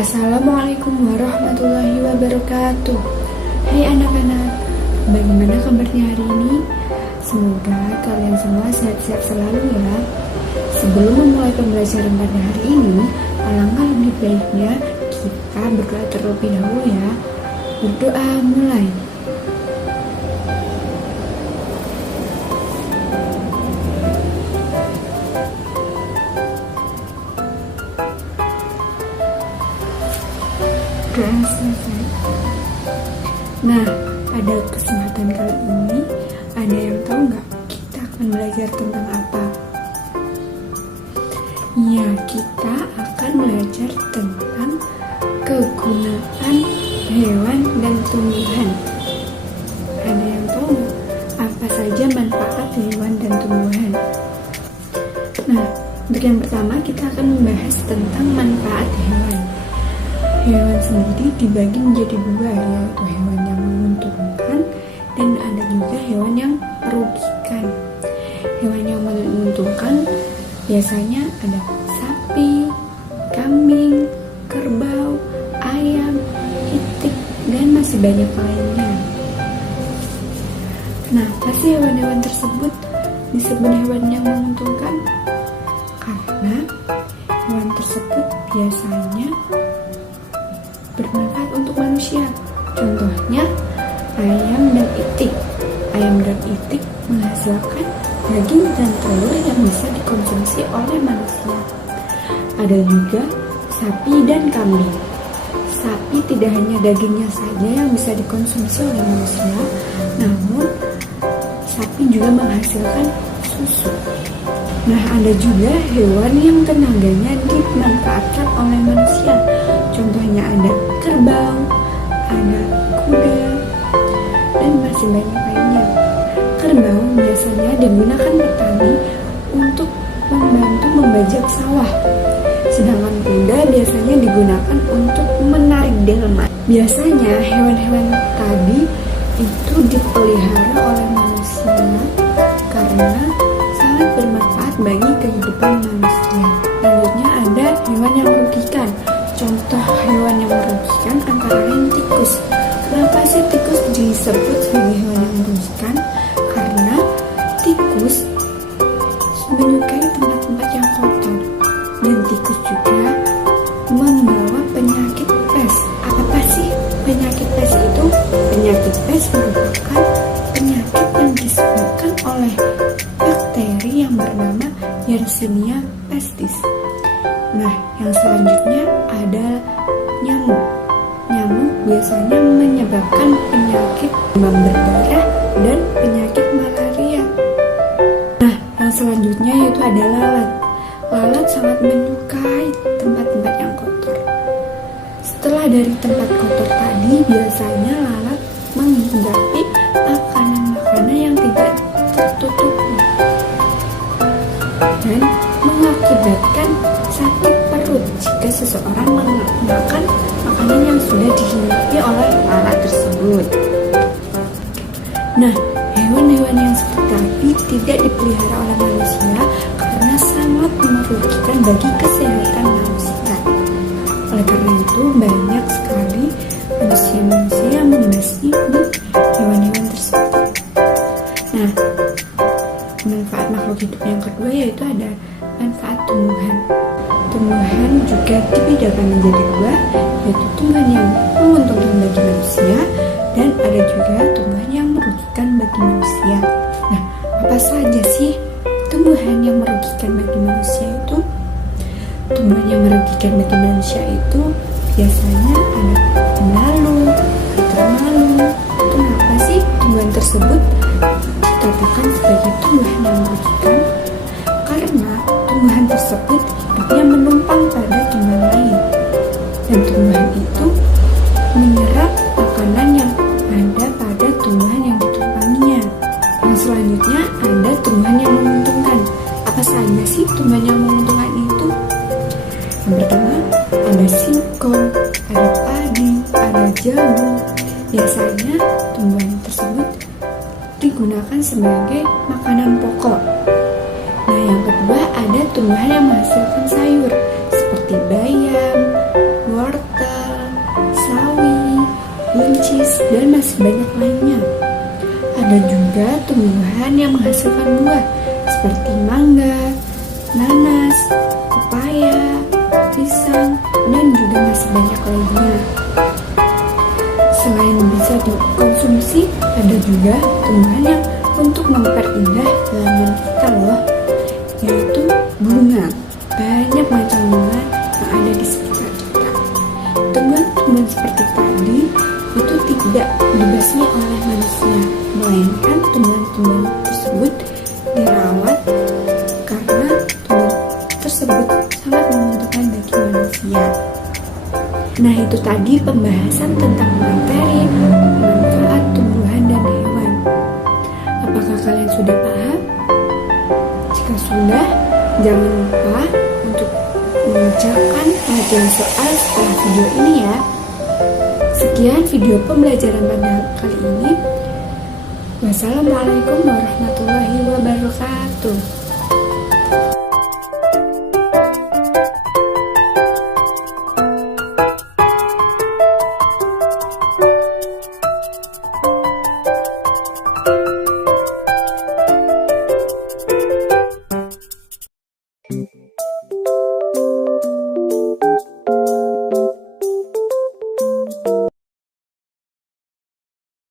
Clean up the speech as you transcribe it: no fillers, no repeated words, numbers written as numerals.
Assalamualaikum warahmatullahi wabarakatuh. Hai anak-anak, bagaimana kabarnya hari ini? Semoga kalian semua sehat-sehat selalu ya. Sebelum memulai pembelajaran pada hari ini, alangkah lebih baiknya kita berdoa terlebih dahulu ya. Berdoa mulai. Doa selesai. Nah, pada kesempatan kali ini, ada yang tahu nggak kita akan belajar tentang apa? Ya, kita akan belajar tentang kegunaan hewan dan tumbuhan. Ada yang tahu nggak apa saja manfaat hewan dan tumbuhan? Nah, untuk yang pertama kita akan membahas tentang manfaat hewan. Hewan sendiri dibagi menjadi dua, yaitu hewan yang menguntungkan dan ada juga hewan yang merugikan. Hewan yang menguntungkan biasanya ada sapi, kambing, kerbau, ayam, itik, dan masih banyak lainnya. Nah, pasti hewan-hewan tersebut disebut hewan yang menguntungkan karena hewan tersebut biasanya bermanfaat untuk manusia. Contohnya ayam dan itik. Ayam dan itik menghasilkan daging dan telur yang bisa dikonsumsi oleh manusia. Ada juga sapi dan kambing. Sapi tidak hanya dagingnya saja yang bisa dikonsumsi oleh manusia, namun sapi juga menghasilkan susu. Nah, ada juga hewan yang tenaganya dimanfaatkan oleh manusia. Contohnya ada kerbau, ada kuda, dan masih banyak lainnya. Kerbau biasanya digunakan petani untuk membantu membajak sawah. Sedangkan kuda biasanya digunakan untuk menarik delman. Biasanya hewan-hewan tadi itu dipelihara oleh manusia karena sangat bermanfaat bagi kehidupan manusia. Selanjutnya ada hewan yang merugikan. Contoh hewan yang merugikan antara lain tikus. Kenapa sih tikus disebut sebagai hewan yang merugikan? Karena tikus menyukai tempat-tempat yang kotor. Dan tikus juga membawa penyakit pes. Apa sih penyakit pes itu? Penyakit pes merupakan penyakit yang disebabkan oleh bakteri yang bernama Yersinia pestis. Nah, yang selanjutnya ada nyamuk. Nyamuk biasanya menyebabkan penyakit demam berdarah dan penyakit malaria. Nah, yang selanjutnya yaitu ada lalat. Lalat sangat menyukai tempat-tempat yang kotor. Setelah dari tempat kotor tadi, biasanya lalat menghinggapi makanan-makanan yang tidak tertutupi dan mengakibatkan sakit perut jika seseorang makan makanan yang sudah dihinggapi oleh lalat tersebut. Nah, hewan-hewan yang seperti tadi tidak dipelihara oleh manusia karena sangat merugikan bagi kesehatan manusia. Oleh karena itu, banyak sekali manusia-manusia yang membasmi hewan-hewan tersebut. Nah, manfaat makhluk hidup yang kedua yaitu ada manfaat tumbuhan. Tumbuhan juga dibedakan menjadi dua, yaitu tumbuhan yang menguntungkan bagi manusia dan ada juga tumbuhan yang merugikan bagi manusia. Nah, apa saja sih tumbuhan yang merugikan bagi manusia itu? Tumbuhan yang merugikan bagi manusia itu biasanya ada benalu, malu. Kenapa sih tumbuhan tersebut dikatakan sebagai tumbuhan yang merugikan? Karena tumbuhan tersebut hidupnya menumpang pada tumbuhan lain, dan tumbuhan itu menyerap makanan yang ada pada tumbuhan yang ditumpanginya. Yang selanjutnya ada tumbuhan yang menguntungkan. Apa saja sih tumbuhan yang menguntungkan itu? Yang pertama ada singkong, ada padi, ada jagung. Biasanya tumbuhan tersebut digunakan sebagai makanan pokok. Nah, yang kedua ada tumbuhan yang menghasilkan sayur seperti bayam, wortel, buncis, dan masih banyak lainnya. Ada juga tumbuhan yang menghasilkan buah seperti mangga, nanas, pepaya, pisang, dan juga masih banyak lainnya. Selain bisa dikonsumsi, ada juga tumbuhan yang untuk memperindah halaman kita loh, yaitu bunga. Banyak macam bunga yang ada di sekitar kita. Tumbuhan-tumbuhan seperti tadi itu tidak dibasmi oleh manusia, melainkan tumbuhan-tumbuhan tersebut dirawat karena tumbuhan tersebut sangat menguntungkan bagi manusia. Nah, itu tadi pembahasan tentang materi manfaat tumbuhan dan hewan. Apakah kalian sudah paham? Jika sudah, jangan lupa untuk mengerjakan pengerjaan soal setelah video ini ya. Sekian video pembelajaran pada kali ini. Wassalamualaikum warahmatullahi wabarakatuh.